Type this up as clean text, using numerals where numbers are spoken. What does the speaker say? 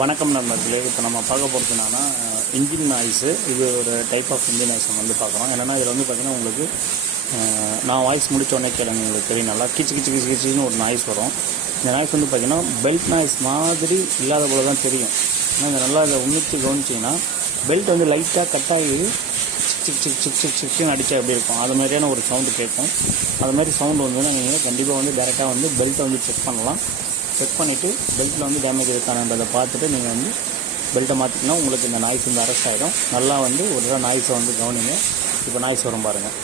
வணக்கம் நண்பர்களே. இப்போ நம்ம பார்க்க போகிறது என்னன்னா இன்ஜின் நாய்ஸு. இது ஒரு டைப் ஆஃப் இன்ஜின் நாய்ஸ் நம்ம வந்து பார்க்குறோம். என்னென்னா இதில் வந்து பார்த்திங்கன்னா உங்களுக்கு நான் வாய்ஸ் முடித்த உடனே கேளுங்க, உங்களுக்கு தெரியும். நல்லா கிச்சு கிச்சு கிச்சு கிச்சின்னு ஒரு நாய்ஸ் வரும். இந்த நாய்ஸ் வந்து பார்த்திங்கன்னா பெல்ட் நாய்ஸ் மாதிரி இல்லாத போல தான் தெரியும். ஆனால் இந்த நல்லா இதை உன்னித்து கவனிச்சிங்கன்னா பெல்ட் வந்து லைட்டாக கட் ஆகி சிக் சிக் சிக் சிக் சிக்னு அடித்தா எப்படி இருக்கும், அது மாதிரியான ஒரு சவுண்டு கேட்கும். அது மாதிரி சவுண்டு வந்து நீங்கள் கண்டிப்பாக வந்து டேரெக்டாக வந்து பெல்ட்டை வந்து செக் பண்ணலாம். செக் பண்ணிவிட்டு பெல்ட்டில் வந்து டேமேஜ் இருக்கானன்றதை பார்த்துட்டு நீங்கள் வந்து பெல்ட்டை மாற்றிக்கினா உங்களுக்கு இந்த நாய்ஸ் வந்து அரெஸ்ட் ஆகிடும். நல்லா வந்து ஒரு நாய்ஸை வந்து கவனிங்க. இப்போ நாய்ஸ் வரும் பாருங்கள்.